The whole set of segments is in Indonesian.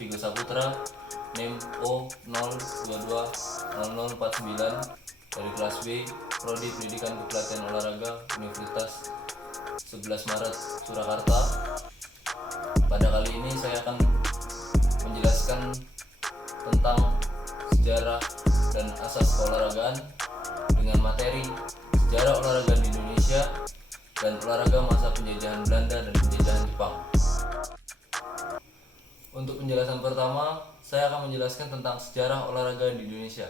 Vigo Saputra, NIM O0220049 dari kelas B, Prodi Pendidikan Kepelatihan Olahraga Universitas 11 Maret Surakarta. Pada kali ini saya akan menjelaskan tentang sejarah dan asas keolahragaan dengan materi sejarah olahraga di Indonesia dan olahraga masa penjajahan Belanda dan penjajahan Jepang. Untuk penjelasan pertama, saya akan menjelaskan tentang sejarah olahraga di Indonesia.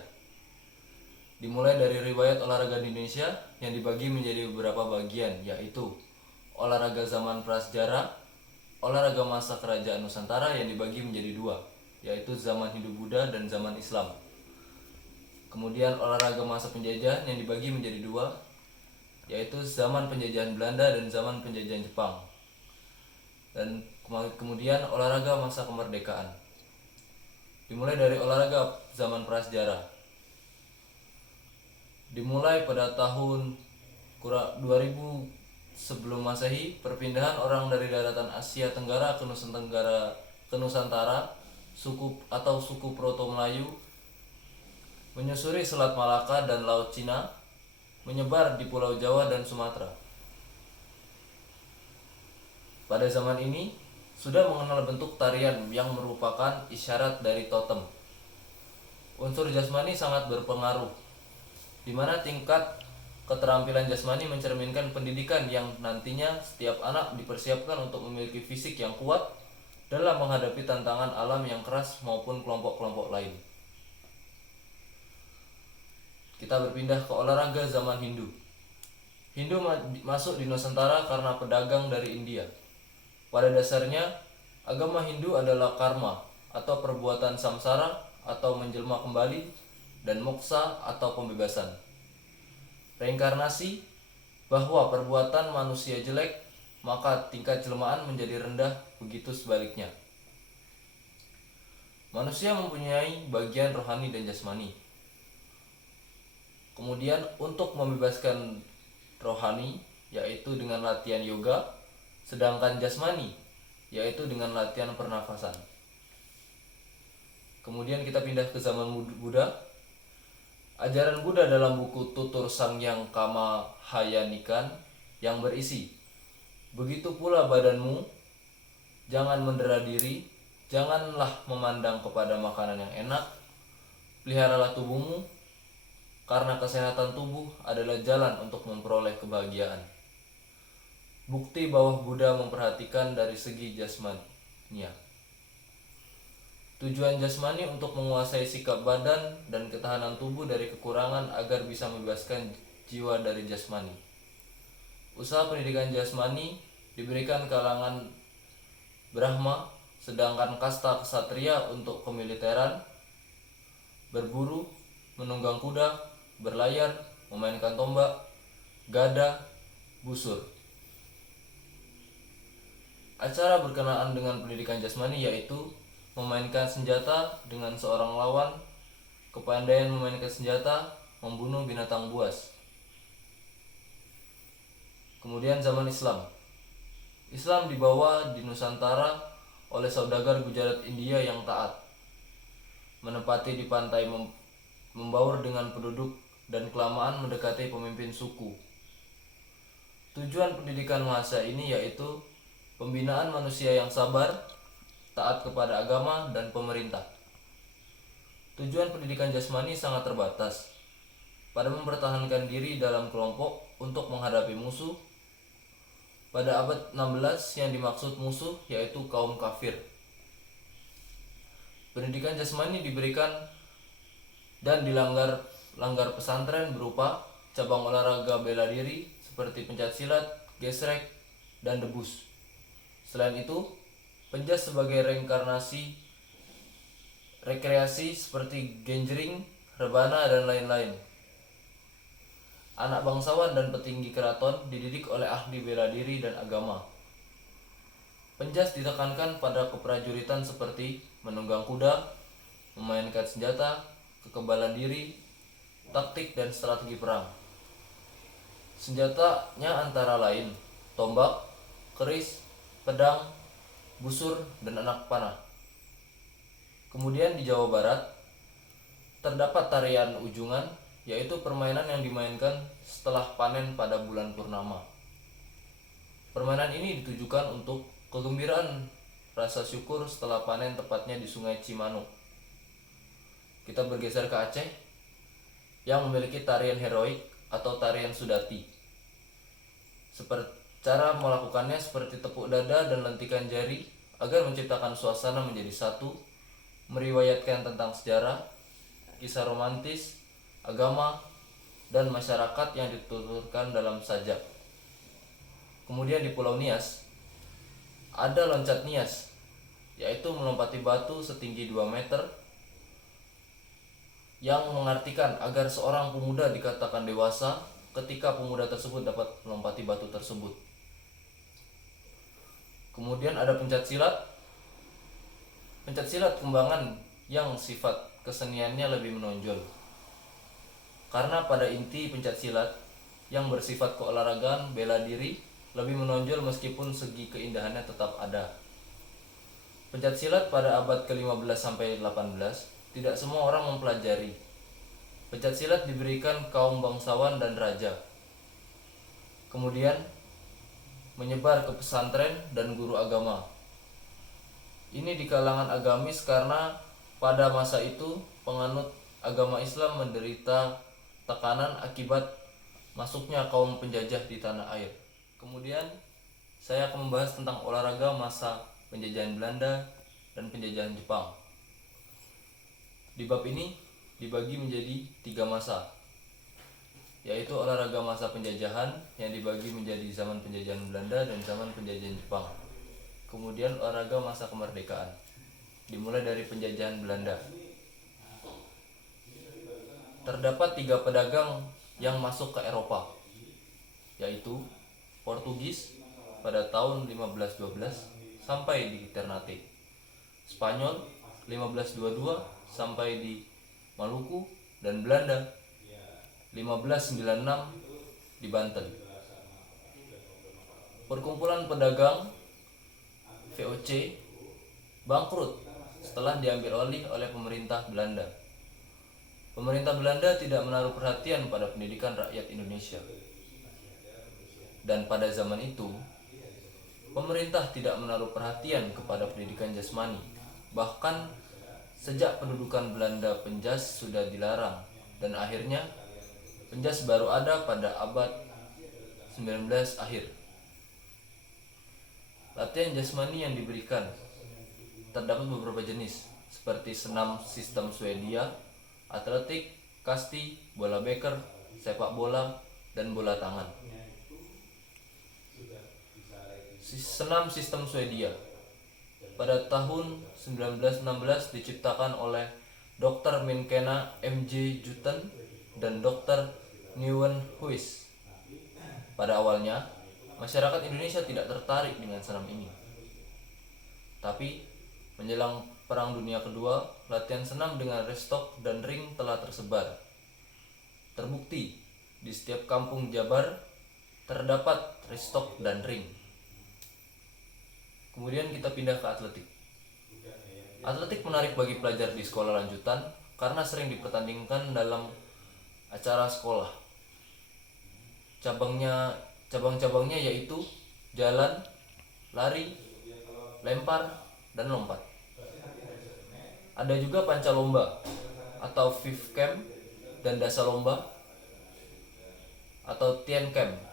Dimulai dari riwayat olahraga di Indonesia yang dibagi menjadi beberapa bagian, yaitu olahraga zaman prasejarah, olahraga masa kerajaan Nusantara yang dibagi menjadi dua, yaitu zaman Hindu-Buddha dan zaman Islam. Kemudian olahraga masa penjajahan yang dibagi menjadi dua, yaitu zaman penjajahan Belanda dan zaman penjajahan Jepang. Dan kemudian olahraga masa kemerdekaan. Dimulai dari olahraga zaman prasejarah. Dimulai pada tahun 2000 sebelum Masehi, perpindahan orang dari daratan Asia Tenggara ke Nusantara, suku Proto-Melayu menyusuri Selat Malaka dan Laut Cina, menyebar di Pulau Jawa dan Sumatera. Pada zaman ini sudah mengenal bentuk tarian yang merupakan isyarat dari totem. Unsur jasmani sangat berpengaruh, di mana tingkat keterampilan jasmani mencerminkan pendidikan yang nantinya setiap anak dipersiapkan untuk memiliki fisik yang kuat dalam menghadapi tantangan alam yang keras maupun kelompok-kelompok lain. Kita berpindah ke olahraga zaman Hindu. Hindu masuk di Nusantara karena pedagang dari India. Pada dasarnya, agama Hindu adalah karma atau perbuatan samsara atau menjelma kembali, dan moksa atau pembebasan. Reinkarnasi, bahwa perbuatan manusia jelek, maka tingkat jelmaan menjadi rendah, begitu sebaliknya. Manusia mempunyai bagian rohani dan jasmani. Kemudian untuk membebaskan rohani, yaitu dengan latihan yoga, sedangkan jasmani yaitu dengan latihan pernafasan. Kemudian kita pindah ke zaman Buddha. Ajaran Buddha dalam buku Tutur Sangyang Kama Hayanikan yang berisi, begitu pula badanmu, jangan mendera diri, janganlah memandang kepada makanan yang enak, peliharalah tubuhmu, karena kesehatan tubuh adalah jalan untuk memperoleh kebahagiaan. Bukti bahwa Buddha memperhatikan dari segi jasmaninya. Tujuan jasmani untuk menguasai sikap badan dan ketahanan tubuh dari kekurangan agar bisa membebaskan jiwa dari jasmani. Usaha pendidikan jasmani diberikan kalangan Brahma, sedangkan kasta ksatria untuk kemiliteran, berburu, menunggang kuda, berlayar, memainkan tombak, gada, busur. Acara berkenaan dengan pendidikan jasmani yaitu memainkan senjata dengan seorang lawan, kepandaian memainkan senjata, membunuh binatang buas. Kemudian zaman Islam. Islam dibawa di Nusantara oleh saudagar Gujarat India yang taat, menempati di pantai membaur dengan penduduk dan kelamaan mendekati pemimpin suku. Tujuan pendidikan masa ini yaitu pembinaan manusia yang sabar, taat kepada agama dan pemerintah. Tujuan pendidikan jasmani sangat terbatas pada mempertahankan diri dalam kelompok untuk menghadapi musuh. Pada abad 16 yang dimaksud musuh yaitu kaum kafir. Pendidikan jasmani diberikan dan dilanggar pesantren berupa cabang olahraga bela diri seperti pencaksilat, gesrek, dan debus. Selain itu, penjas sebagai rekreasi seperti genjring, rebana, dan lain-lain. Anak bangsawan dan petinggi keraton dididik oleh ahli bela diri dan agama. Penjas ditekankan pada keprajuritan seperti menunggang kuda, memainkan senjata, kekebalan diri, taktik dan strategi perang. Senjatanya antara lain tombak, keris, pedang, busur, dan anak panah. Kemudian di Jawa Barat terdapat tarian ujungan, yaitu permainan yang dimainkan setelah panen pada bulan purnama. Permainan ini ditujukan untuk kegembiraan rasa syukur setelah panen, tepatnya di Sungai Cimanuk. Kita bergeser ke Aceh yang memiliki tarian heroik atau tarian Sudati. Cara melakukannya seperti tepuk dada dan lentikan jari agar menciptakan suasana menjadi satu, meriwayatkan tentang sejarah, kisah romantis, agama, dan masyarakat yang dituturkan dalam sajak. Kemudian di Pulau Nias ada loncat nias, yaitu melompati batu setinggi 2 meter, yang mengartikan agar seorang pemuda dikatakan dewasa ketika pemuda tersebut dapat melompati batu tersebut. Kemudian ada pencak silat. Pencak silat kembangan yang sifat keseniannya lebih menonjol. Karena pada inti pencak silat yang bersifat keolahragaan bela diri lebih menonjol meskipun segi keindahannya tetap ada. Pencak silat pada abad ke-15 sampai 18 tidak semua orang mempelajari. Pencak silat diberikan kaum bangsawan dan raja. Kemudian menyebar ke pesantren dan guru agama. Ini di kalangan agamis karena pada masa itu penganut agama Islam menderita tekanan akibat masuknya kaum penjajah di tanah air. Kemudian saya akan membahas tentang olahraga masa penjajahan Belanda dan penjajahan Jepang. Di bab ini dibagi menjadi 3 masa, yaitu olahraga masa penjajahan yang dibagi menjadi zaman penjajahan Belanda dan zaman penjajahan Jepang. Kemudian olahraga masa kemerdekaan, dimulai dari penjajahan Belanda. Terdapat 3 pedagang yang masuk ke Eropa, yaitu Portugis pada tahun 1512 sampai di Ternate, Spanyol 1522 sampai di Maluku, dan Belanda 1596 di Banten. Perkumpulan pedagang VOC bangkrut setelah diambil alih oleh pemerintah Belanda. Pemerintah Belanda tidak menaruh perhatian pada pendidikan rakyat Indonesia. Dan pada zaman itu, pemerintah tidak menaruh perhatian kepada pendidikan jasmani. Bahkan sejak pendudukan Belanda, penjas sudah dilarang, dan akhirnya penjas baru ada pada abad 19 akhir. Latihan jasmani yang diberikan terdapat beberapa jenis, seperti senam sistem Swedia, atletik, kasti, bola beker, sepak bola, dan bola tangan. Senam sistem Swedia pada tahun 1916 diciptakan oleh Dr. Minkena M.J. Jutten dan Dr. Nieuwenhuis. Pada awalnya, masyarakat Indonesia tidak tertarik dengan senam ini. Tapi, menjelang Perang Dunia Kedua, latihan senam dengan restok dan ring telah tersebar. Terbukti, di setiap kampung Jabar terdapat restok dan ring. Kemudian kita pindah ke atletik. Atletik menarik bagi pelajar di sekolah lanjutan karena sering dipertandingkan dalam acara sekolah. Cabang-cabangnya yaitu jalan, lari, lempar, dan lompat. Ada juga panca lomba atau fifth camp dan dasa lomba atau tien camp.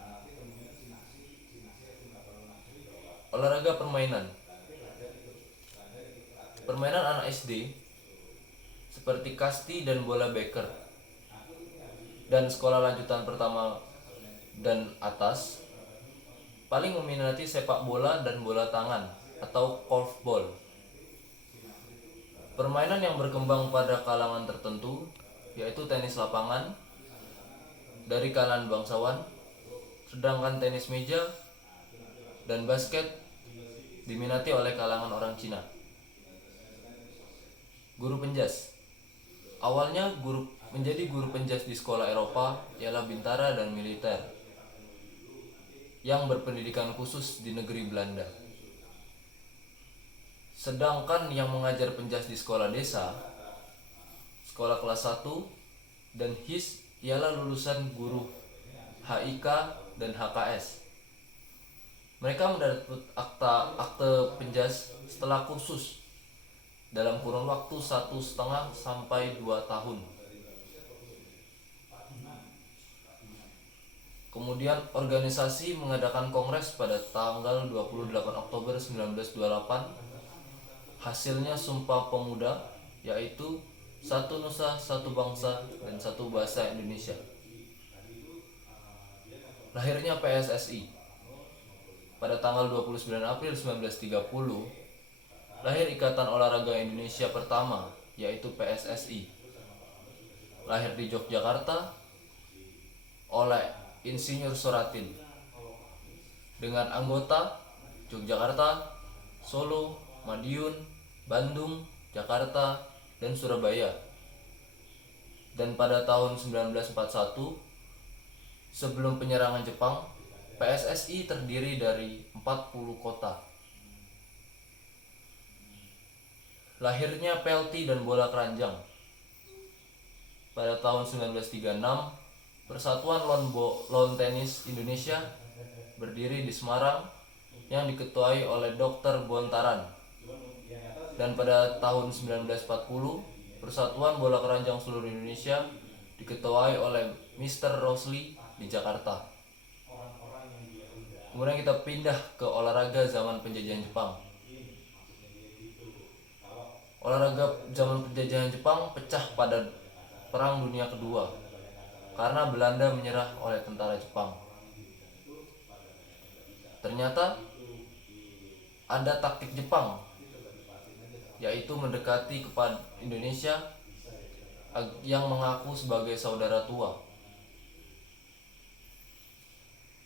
Olahraga permainan. Permainan anak SD seperti kasti dan bola beker, dan sekolah lanjutan pertama dan atas paling meminati sepak bola dan bola tangan atau korfball. Permainan yang berkembang pada kalangan tertentu yaitu tenis lapangan dari kalangan bangsawan, sedangkan tenis meja dan basket diminati oleh kalangan orang Cina. Guru penjas. Awalnya menjadi guru penjas di sekolah Eropa ialah bintara dan militer yang berpendidikan khusus di negeri Belanda. Sedangkan yang mengajar penjas di sekolah desa, sekolah kelas 1 dan HIS ialah lulusan guru HIK dan HKS. Mereka mendapat akte penjas setelah kursus dalam kurun waktu 1,5 sampai 2 tahun. Kemudian organisasi mengadakan kongres pada tanggal 28 Oktober 1928. Hasilnya Sumpah Pemuda, yaitu satu nusa, satu bangsa, dan satu bahasa Indonesia. Lahirnya PSSI. Pada tanggal 29 April 1930, lahir Ikatan Olahraga Indonesia pertama, yaitu PSSI. Lahir di Yogyakarta oleh Insinyur Soeratin dengan anggota Yogyakarta, Solo, Madiun, Bandung, Jakarta, dan Surabaya. Dan pada tahun 1941, sebelum penyerangan Jepang, PSSI terdiri dari 40 kota. Lahirnya pelti dan bola keranjang. Pada tahun 1936, Persatuan Lawn Tenis Indonesia berdiri di Semarang yang diketuai oleh Dr. Bontaran. Dan pada tahun 1940, Persatuan Bola Keranjang Seluruh Indonesia diketuai oleh Mr. Rosli di Jakarta. Kemudian kita pindah ke olahraga zaman penjajahan Jepang. Olahraga zaman penjajahan Jepang pecah pada Perang Dunia Kedua karena Belanda menyerah oleh tentara Jepang. Ternyata ada taktik Jepang, yaitu mendekati kepada Indonesia yang mengaku sebagai saudara tua.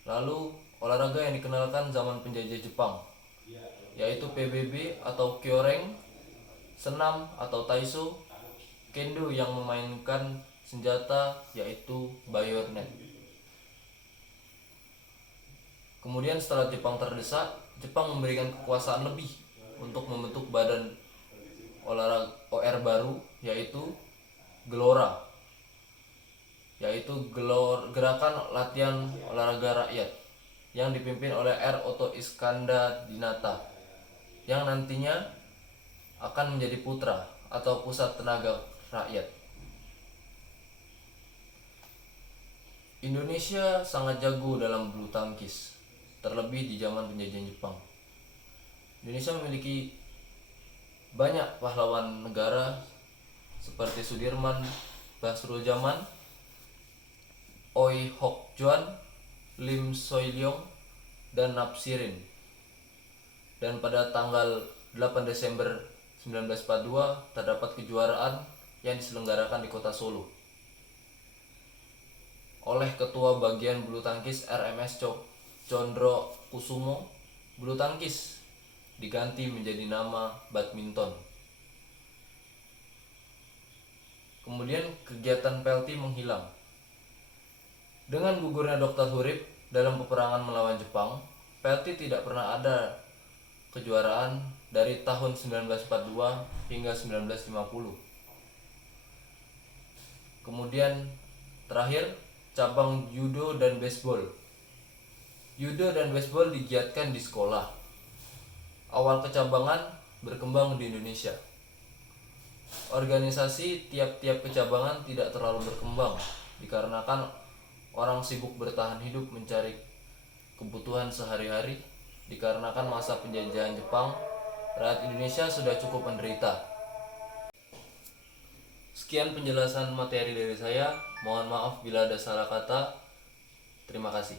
Lalu olahraga yang dikenalkan zaman penjajah Jepang, yaitu PBB atau Kyoreng, senam atau Taiso, kendo yang memainkan senjata yaitu bayonet. Kemudian setelah Jepang terdesak, Jepang memberikan kekuasaan lebih untuk membentuk badan olahraga OR baru, yaitu Gelora, yaitu Gerakan Latihan Olahraga Rakyat, yang dipimpin oleh R. Oto Iskandar-Dinata, yang nantinya akan menjadi Putra atau Pusat Tenaga Rakyat. Indonesia sangat jago dalam bulu tangkis, terlebih di zaman penjajahan Jepang. Indonesia memiliki banyak pahlawan negara seperti Sudirman, Basrul Zaman, Oi Hok Juan, Lim Soe Leong, dan Napsirin. Dan pada tanggal 8 Desember 1942 terdapat kejuaraan yang diselenggarakan di kota Solo oleh Ketua Bagian Bulu Tangkis RMS Condro Kusumo. Bulu tangkis diganti menjadi nama badminton. Kemudian kegiatan pelti menghilang. Dengan gugurnya Dr. Hurib dalam peperangan melawan Jepang, pelti tidak pernah ada kejuaraan dari tahun 1942 hingga 1950. Kemudian terakhir, cabang judo dan baseball. Judo dan baseball digiatkan di sekolah. Awal kecabangan berkembang di Indonesia. Organisasi tiap-tiap kecabangan tidak terlalu berkembang dikarenakan orang sibuk bertahan hidup mencari kebutuhan sehari-hari. Dikarenakan masa penjajahan Jepang, rakyat Indonesia sudah cukup menderita. Sekian penjelasan materi dari saya. Mohon maaf bila ada salah kata. Terima kasih.